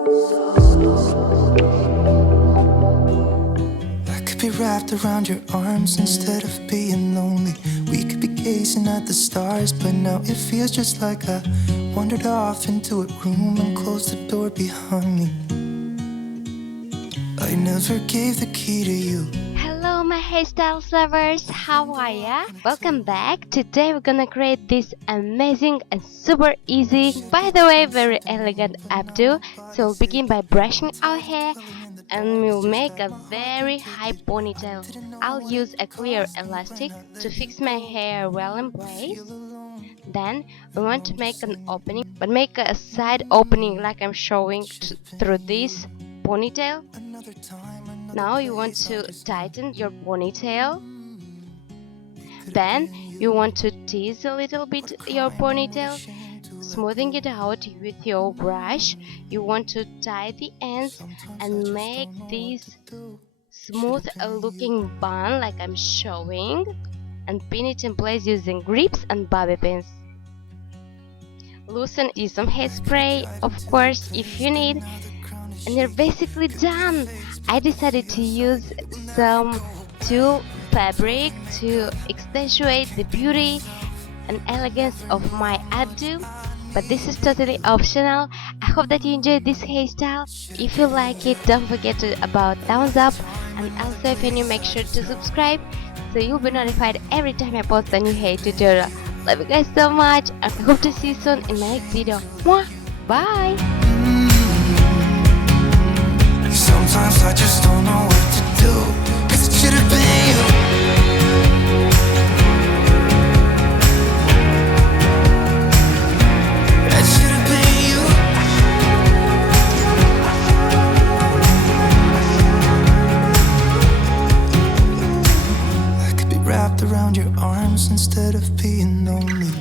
I could be wrapped around your arms instead of being lonely. We could be gazing at the stars, but now it feels just like I wandered off into a room and closed the door behind me. I never gave the key to you. Hello my hairstyles lovers, how are ya? Welcome back. Today we're gonna create this amazing and super easy, by the way very elegant updo. So we'll begin by brushing our hair and we'll make a very high ponytail. I'll use a clear elastic to fix my hair well in place. Then we want to make an opening, but make a side opening like I'm showing through this ponytail. Now you want to tighten your ponytail. Then you want to tease a little bit your ponytail, smoothing it out with your brush. You want to tie the ends and make this smooth looking bun like I'm showing, and pin it in place using grips and bobby pins. Loosen is some hairspray, of course, if you need, and you're basically done. I decided to use some tulle fabric to accentuate the beauty and elegance of my updo, but this is totally optional. I hope that you enjoyed this hairstyle. If you like it, don't forget to about thumbs up, and also if you're new, make sure to subscribe so you'll be notified every time I post a new hair tutorial. Love you guys so much, and I hope to see you soon in my next video. Mwah! Bye! Sometimes I just don't know what to do, 'cause it should have been you. That should have been you. I could be wrapped around your arms instead of being lonely.